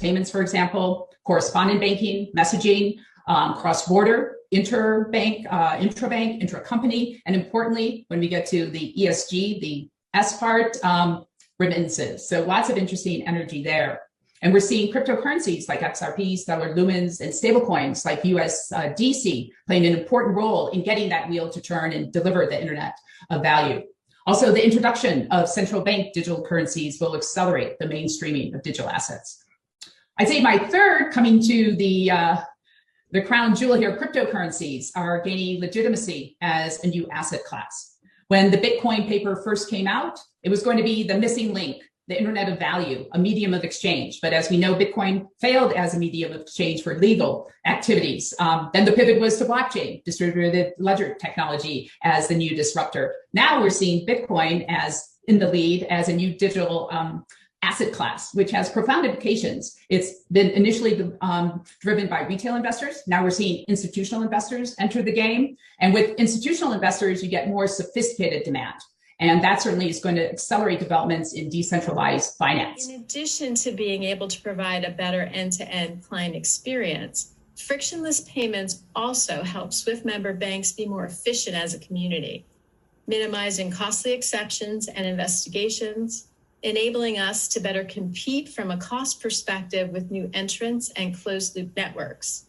payments, for example, correspondent banking, messaging, cross-border, interbank, intrabank, intra-company, and importantly, when we get to the ESG, the S part, remittances. So lots of interesting energy there. And we're seeing cryptocurrencies like XRP, Stellar Lumens, and stablecoins like USDC playing an important role in getting that wheel to turn and deliver the internet of value. Also, the introduction of central bank digital currencies will accelerate the mainstreaming of digital assets. I'd say my third, coming to the crown jewel here, cryptocurrencies are gaining legitimacy as a new asset class. When the Bitcoin paper first came out, it was going to be the missing link, the internet of value, a medium of exchange. But as we know, Bitcoin failed as a medium of exchange for legal activities. Then the pivot was to blockchain, distributed ledger technology as the new disruptor. Now we're seeing Bitcoin as in the lead as a new digital asset class, which has profound implications. It's been initially driven by retail investors. Now we're seeing institutional investors enter the game. And with institutional investors, you get more sophisticated demand. And that certainly is going to accelerate developments in decentralized finance. In addition to being able to provide a better end-to-end client experience, frictionless payments also help SWIFT member banks be more efficient as a community, minimizing costly exceptions and investigations, enabling us to better compete from a cost perspective with new entrants and closed-loop networks.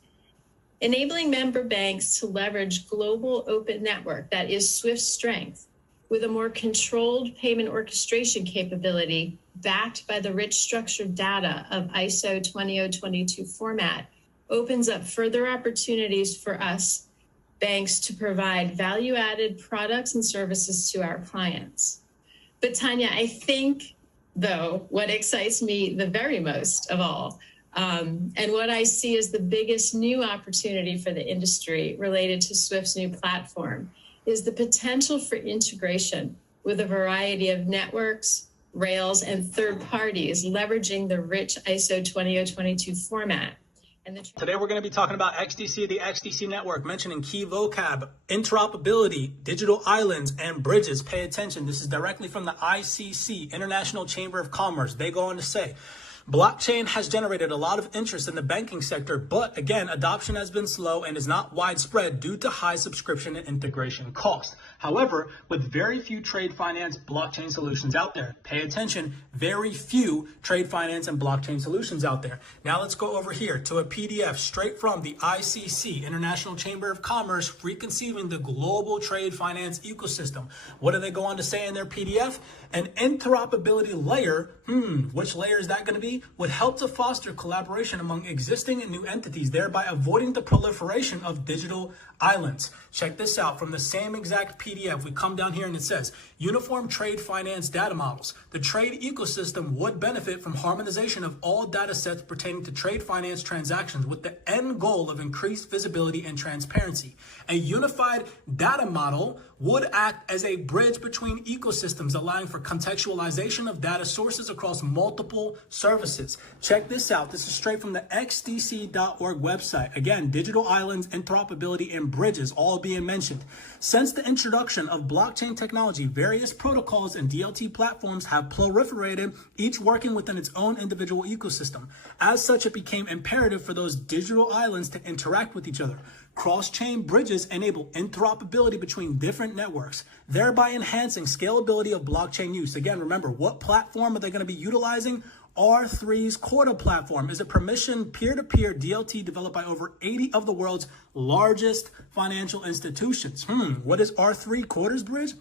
Enabling member banks to leverage global open network that is SWIFT's strength, with a more controlled payment orchestration capability backed by the rich structured data of ISO 20022 format, opens up further opportunities for us banks to provide value-added products and services to our clients. But Tanya, I think, though, what excites me the very most of all, and what I see as the biggest new opportunity for the industry related to SWIFT's new platform, is the potential for integration with a variety of networks, rails, and third parties leveraging the rich ISO 20022 format. Today we're going to be talking about XDC, the XDC network, mentioning key vocab, interoperability, digital islands, and bridges. Pay attention. This is directly from the ICC, International Chamber of Commerce. They go on to say, blockchain has generated a lot of interest in the banking sector, but again, adoption has been slow and is not widespread due to high subscription and integration costs. However, with very few trade finance blockchain solutions out there, pay attention, very few trade finance and blockchain solutions out there. Now let's go over here to a PDF straight from the ICC, International Chamber of Commerce, reconceiving the global trade finance ecosystem. What do they go on to say in their PDF? An interoperability layer, which layer is that going to be? Would help to foster collaboration among existing and new entities, thereby avoiding the proliferation of digital islands. Check this out from the same exact PDF. We come down here and it says, uniform trade finance data models. The trade ecosystem would benefit from harmonization of all data sets pertaining to trade finance transactions with the end goal of increased visibility and transparency. A unified data model would act as a bridge between ecosystems, allowing for contextualization of data sources across multiple services. Check this out. This is straight from the xdc.org website. Again, digital islands, interoperability, and bridges all being mentioned. Since the introduction of blockchain technology, various protocols and DLT platforms have proliferated, each working within its own individual ecosystem. As such, it became imperative for those digital islands to interact with each other. Cross-chain bridges enable interoperability between different networks, thereby enhancing scalability of blockchain use. Again, remember, what platform are they going to be utilizing? R3's Corda platform is a permissioned peer-to-peer DLT developed by over 80 of the world's largest financial institutions. What is R3 Corda's bridge?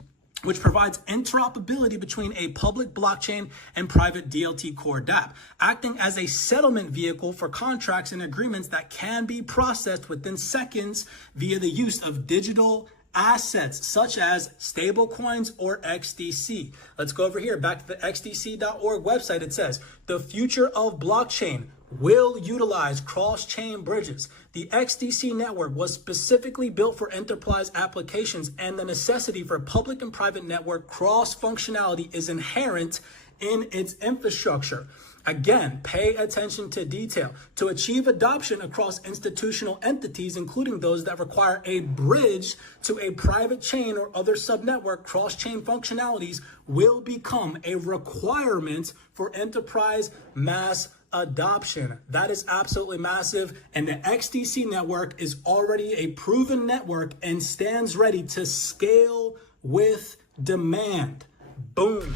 Which provides interoperability between a public blockchain and private DLT core dApp, acting as a settlement vehicle for contracts and agreements that can be processed within seconds via the use of digital assets such as stablecoins or XDC. Let's go over here back to the xdc.org website. It says the future of blockchain will utilize cross-chain bridges. The XDC network was specifically built for enterprise applications, and the necessity for public and private network cross-functionality is inherent in its infrastructure. Again, pay attention to detail. To achieve adoption across institutional entities, including those that require a bridge to a private chain or other subnetwork, cross-chain functionalities will become a requirement for enterprise mass adoption. That is absolutely massive. And the XDC network is already a proven network and stands ready to scale with demand. Boom.